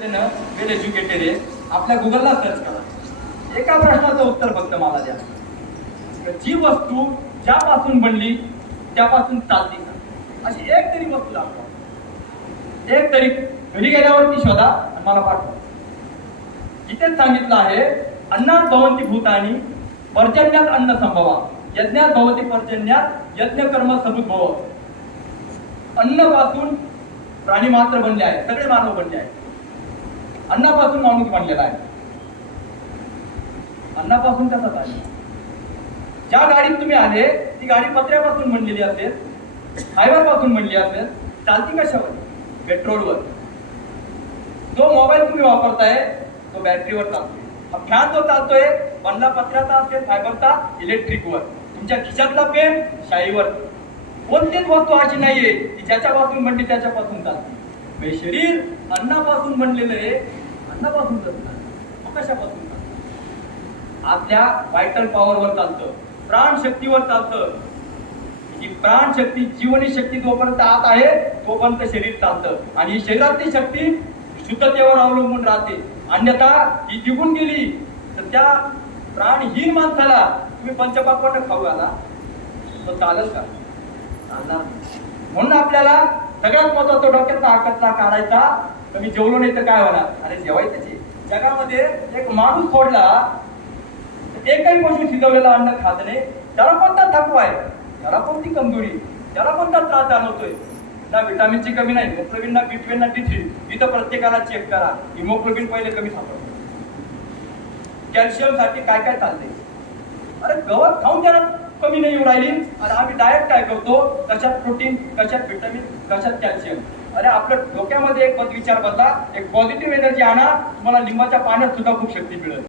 वेल educated आहे, आपल्या गुगलला सर्च करा, एका प्रश्नाचं उत्तर फक्त मला द्या. जी वस्तू ज्यापासून बनली त्यापासून चालती का, अशी एक तरी वस्तू दाखवा. एक तरी घरी गेल्यावरती शोधा आणि मला पाठवा. इथेच सांगितलं आहे, अन्नात भवन्ति भूतानि पर्जन्यात अन्न संभवा, यज्ञात भवति पर्जन्यात यज्ञ कर्म समुद्भव. अन्न पासून प्राणी मात्र बनले आहे, सगळे मानव बनले आहेत. अन्नापासून माणूस बनलेला आहे. अन्नापासून कसा चालेल? ज्या गाडीत तुम्ही आले ती गाडी पत्र्यापासून बनलेली असेल, फायबर पासून बनली असेल, चालती कशावर? पेट्रोलवर. जो मोबाईल तुम्ही वापरताय तो बॅटरीवर चालतोय. हा फॅन जो चालतोय बनला पत्र्याचा असेल, फायबरचा, इलेक्ट्रिकवर. तुमच्या खिशातला पेन शाईवर. कोणतीच वस्तू अशी नाहीये की ज्याच्यापासून बनली त्याच्यापासून चालते. शरीर अन्नापासून बनलेलं आहे, अन्नापासून चालतं. मग कशापासून चालतं? आपल्या व्हायटल पॉवरवर चालतं, प्राणशक्तीवर चालतं. ही प्राणशक्ती, जीवनी शक्ती जोपर्यंत आत आहे तोपर्यंत शरीर चालतं. आणि ही शरीरातली शक्ती शुद्धतेवर अवलंबून राहते. अन्यथा ही निघून गेली तर त्या प्राणहीन माणसाला तुम्ही पंचपाकवान खाऊ घाला तो चालेल का? चालणार. म्हणून आपल्याला सगळ्यात महत्वाचा डोक्यातला आकतला काढायचा. कमी जेवलो नाही तर काय होणार? अरे जेवायचं. जगामध्ये एक माणूस सोडला एकही पशु शिजवलेलं अन्न खात नाही. त्याला कोणता थकवा आहे, त्याला कोणती कमजोरी, त्याला कोणता त्रास जाणवतोय? ना विटामिनची कमी नाही, हिमोग्लोबिन ना B12 ना D3. इथं प्रत्येकाला चेक करा. हिमोग्लोबिन पहिले कमी सापडतो. कॅल्शियम साठी काय काय चाललंय? अरे गवत खाऊन त्याला कमी नाही येऊ राहिली. आणि आम्ही डायरेक्ट काय करतो, कशात प्रोटीन, कशात व्हिटॅमिन, कशात कॅल्शियम. अरे आपल्या डोक्यामध्ये एक विचार बदला, एक पॉझिटिव्ह एनर्जी आणा. तुम्हाला लिंबाच्या पाण्यात सुद्धा खूप शक्ती मिळेल.